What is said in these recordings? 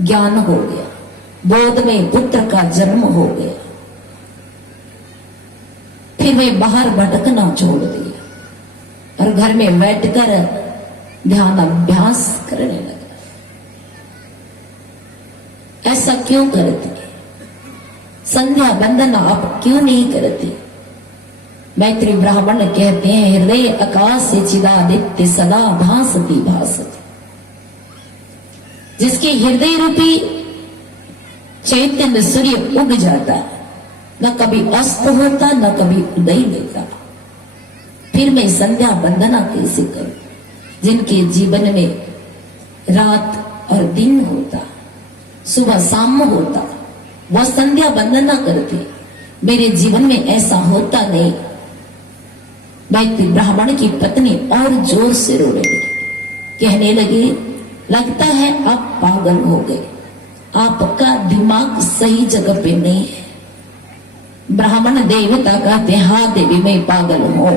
ज्ञान हो गया, बोध में पुत्र का जन्म हो गया। फिर मैं बाहर भटकना छोड़ दिया और घर में बैठकर ध्यान अभ्यास करने लगा। ऐसा क्यों करती? संध्या वंदना आप क्यों नहीं करती? मैत्री ब्राह्मण कहते हैं, हृदय आकाश से चिदादित्य सदा भासती भासती। जिसके हृदय रूपी चैतन्य सूर्य उग जाता है, न कभी अस्त होता न कभी उदय लेता। फिर मैं संध्या वंदना कैसे करूं? जिनके जीवन में रात और दिन होता, सुबह शाम होता, वह संध्या वंदना करते। मेरे जीवन में ऐसा होता नहीं। मैत्री ब्राह्मण की पत्नी और जोर से रोने लगी, कहने लगी, लगता है आप पागल हो गए, आपका दिमाग सही जगह पे नहीं है। ब्राह्मण देवता कहते, हाँ देवी मैं पागल हूं,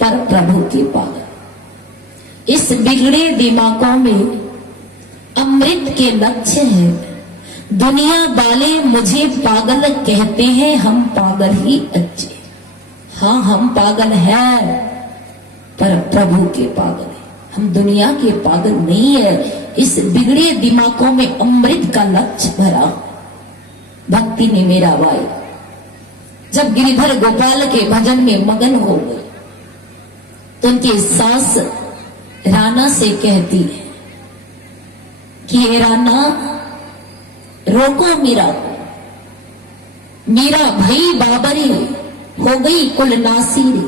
पर प्रभु के पागल। इस बिगड़े दिमागों में अमृत के लक्ष्य है। दुनिया वाले मुझे पागल कहते हैं, हम पागल ही अच्छे। हाँ हम पागल हैं, पर प्रभु के पागल है, हम दुनिया के पागल नहीं है। इस बिगड़े दिमागों में अमृत का लक्ष्य भरा। भक्ति ने मेरा भाई जब गिरिधर गोपाल के भजन में मगन हो गए तो उनकी सास राना से कहती है कि हे राना, रोको मीरा को, मीरा भई बाबरी हो गई कुल नासीरी,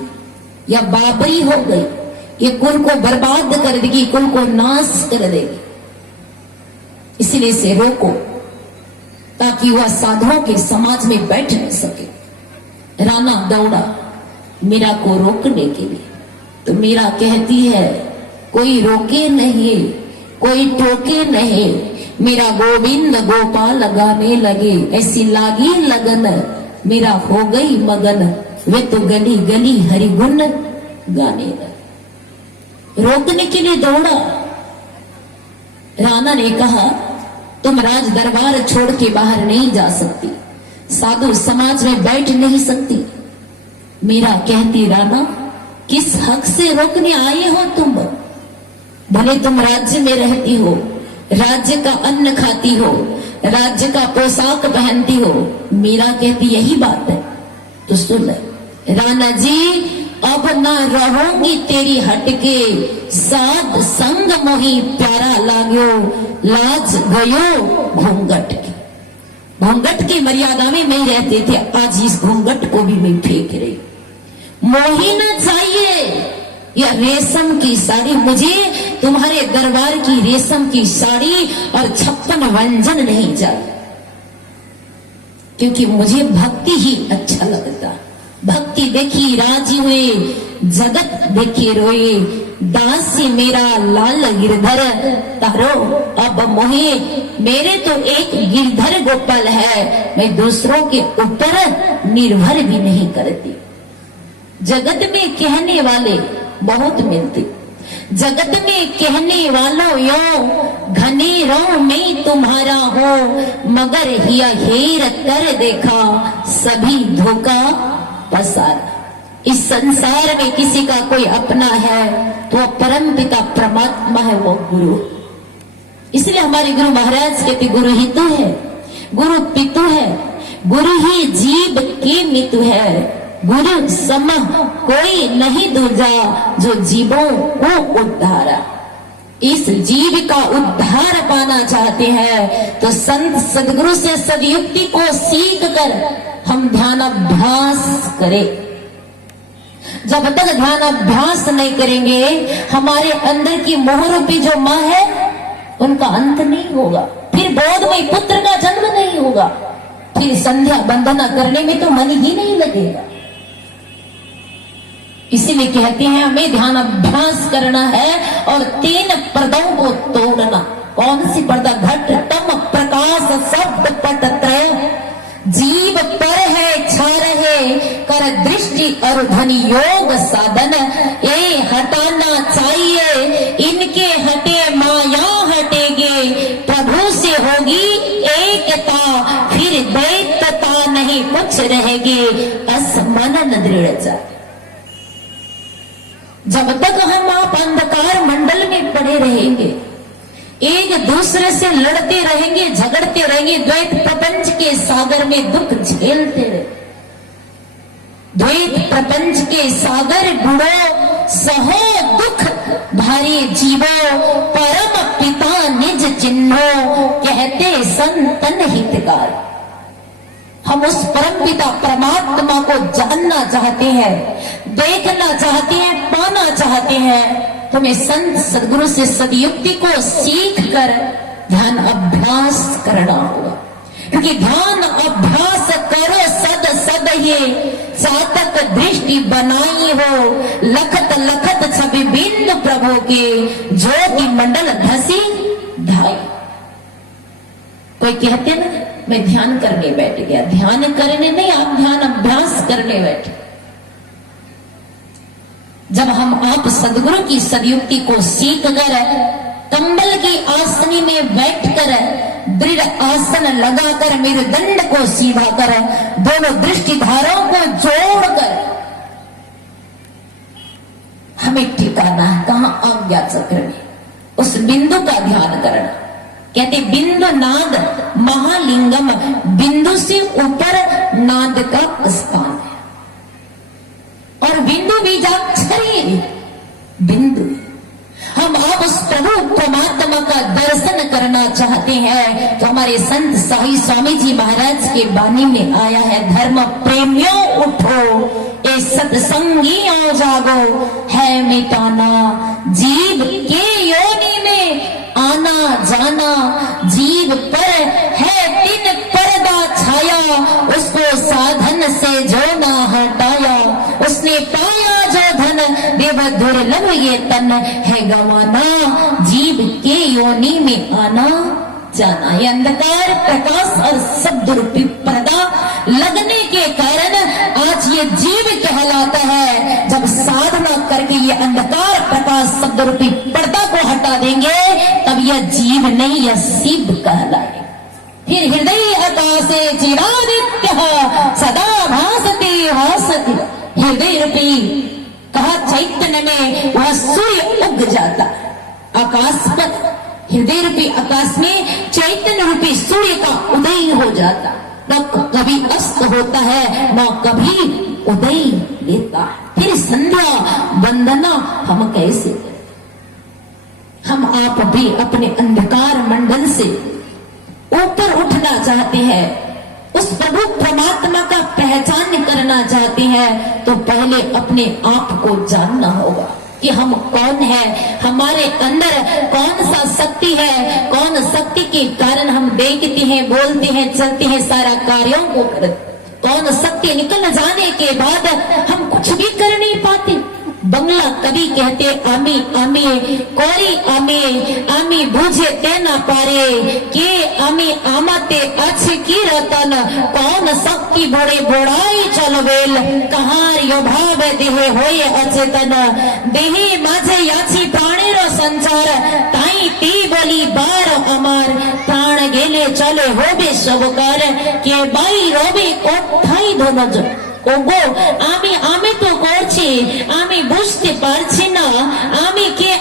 या बाबरी हो गई, ये कुल को बर्बाद कर देगी, कुल को नाश कर देगी। इसलिए से रोको ताकि वह साधुओं के समाज में बैठ न सके। राणा दौड़ा मीरा को रोकने के लिए, तो मीरा कहती है, कोई रोके नहीं, कोई टोके नहीं, मेरा गोविंद गोपाल गाने लगे, ऐसी लागी लगन, मेरा हो गई मगन, वे तो गली गली हरि गुण गाने लगे। रोकने के लिए दौड़ा। राणा ने कहा, तुम राज दरबार छोड़ के बाहर नहीं जा सकती, साधु समाज में बैठ नहीं सकती। मीरा कहती, राणा किस हक से रोकने आए हो तुम? भले तुम राज्य में रहती हो, राज्य का अन्न खाती हो, राज्य का पोशाक पहनती हो। मीरा कहती, यही बात है तो सुन राणा जी, अब ना रहूंगी तेरी हटके, साध संग मोही प्यारा लाग्यो, लाज गयो घूंघट की। घूंघट की मर्यादा में नहीं रहते थे, आज इस घूंघट को भी मैं फेंक रही। मोही न चाहिए या रेशम की साड़ी, मुझे तुम्हारे दरबार की रेशम की साड़ी और 56 व्यंजन नहीं चाहिए, क्योंकि मुझे भक्ति ही अच्छा लगता। भक्ति देखी राजी हुए, जगत देखी रोए, दासी मेरा लाल गिरधर तारो अब मोहे। मेरे तो एक गिरधर गोपाल है, मैं दूसरों के ऊपर निर्भर भी नहीं करती। जगत में कहने वाले बहुत मिलते, जगत में कहने वालों यो घने रो में तुम्हारा हो, मगर हिया हेर कर देखा सभी धोखा पसार। इस संसार में किसी का कोई अपना है तो परम पिता परमात्मा है, वो गुरु। इसलिए हमारे गुरु महाराज कहते, गुरु ही तो है, गुरु पितु है, गुरु ही जीव के मितु है, गुरु सम कोई नहीं दूजा, जो जीवों को उद्धारा। इस जीव का उद्धार पाना चाहते हैं तो संत सदगुरु से सदयुक्ति को सीख कर हम ध्यान अभ्यास करें। जब तक ध्यान अभ्यास नहीं करेंगे, हमारे अंदर की मोह रूपी जो मां है उनका अंत नहीं होगा, फिर बोध में पुत्र का जन्म नहीं होगा, फिर संध्या वंदना करने में तो मन ही नहीं लगेगा। इसीलिए कहते हैं हमें ध्यान अभ्यास करना है और 3 पर्दों को तोड़ना। कौन सी पर्दा? घट तम प्रकाश शब्द पट त्रय, जीव पर है छा रहे कर दृष्टि और धन योग साधन, ये हटाना चाहिए, इनके हटे माया हटेगे, प्रभु बीच रहेगी असमानन दृढ़ जाति। जब तक हम आप अंधकार मंडल में पड़े रहेंगे, एक दूसरे से लड़ते रहेंगे, झगड़ते रहेंगे, द्वैत प्रपंच के सागर में दुख झेलते रहे, द्वैत प्रपंच के सागर बुड़ो सहो दुख भारी जीवो, परम पिता निज चिन्हो कहते संतन हितकार। हम उस परम पिता परमात्मा को जानना चाहते हैं, देखना चाहते हैं, पाना चाहते हैं। तुम्हें संत सदगुरु से सदयुक्ति को सीख कर ध्यान अभ्यास करना होगा, क्योंकि ध्यान अभ्यास करो सद सद ये चातक दृष्टि बनाई हो, लखत लखत छवि बिंदु प्रभु के ज्योति मंडल धसी धाई। कोई कहते ना मैं ध्यान करने बैठ गया, ध्यान करने नहीं, आप ध्यान अभ्यास करने बैठे। जब हम आप सदगुरु की सदयुक्ति को सीख कर कंबल की आसनी में बैठकर दृढ़ आसन लगाकर मेरुदंड को सीधा कर दोनों दृष्टिधाराओं को जोड़कर हमें ठिकाना है कहां? आज्ञा चक्र में उस बिंदु का ध्यान करना। कहते बिंदु नाद महालिंगम, बिंदु से ऊपर नाद का स्थान है, और बिंदु बीजाक्षरी बिंदु। हम आप उस प्रभु परमात्मा का दर्शन करना चाहते हैं तो हमारे संत साई स्वामी जी महाराज के बानी में आया है, धर्म प्रेमियों उठो ए सत्संगियों जागो, है मिटाना जीव के योनि में आना जाना, जीव पर है तीन पर्दा छाया, उसको साधन से जो ना हटाया, उसने पाया जो धन देव दुर्लभ ये तन है गवाना, जीव के योनि में आना जाना। ये अंधकार प्रकाश और शब्द रूपी पर्दा लगने के कारण आज ये जीव कहलाता है। जब साधना करके ये अंधकार प्रकाश शब्द रूपी पर्दा को हटा देंगे तब यह जीव नहीं, यह शिव कहलाए। फिर हृदय आकाशे चिरादित्य सदा भासते भासते, हृदय रूपी कहा चैतन्य में वह सूर्य उग जाता, आकाश पर हृदय रूपी आकाश में चैतन्य रूपी सूर्य का उदय हो जाता, न कभी अस्त होता है न कभी उदय लेता। फिर संध्या वंदना हम कैसे करें? हम आप भी अपने अंधकार मंडल से ऊपर उठना चाहते हैं, उस प्रभु परमात्मा का पहचान करना चाहते हैं तो पहले अपने आप को जानना होगा कि हम कौन है, हमारे अंदर कौन सा शक्ति है, कौन शक्ति के कारण हम देखते हैं, बोलते हैं, चलते हैं, सारा कार्यों को करते। कौन शक्ति निकल जाने के बाद हम कुछ भी कर नहीं पाते। बंगला कवि कहते आमी आमी कोरी आमी आमी बुझे तेना पारे के आमी आमाते अच्छे की रतन, कौन शक्ति बड़े बड़ाई चलवेल, कहार यो भाव देहे होय अचेतन, देहे माझे याची प्राणेरो संचार, ताई ती बोली बार अमार, प्राण गेले चले होबे सबकार, के बाई रोबे कोठाई दोनो जो ওগো আমি তো করছি, আমি বুঝতে পারছি না আমি কে,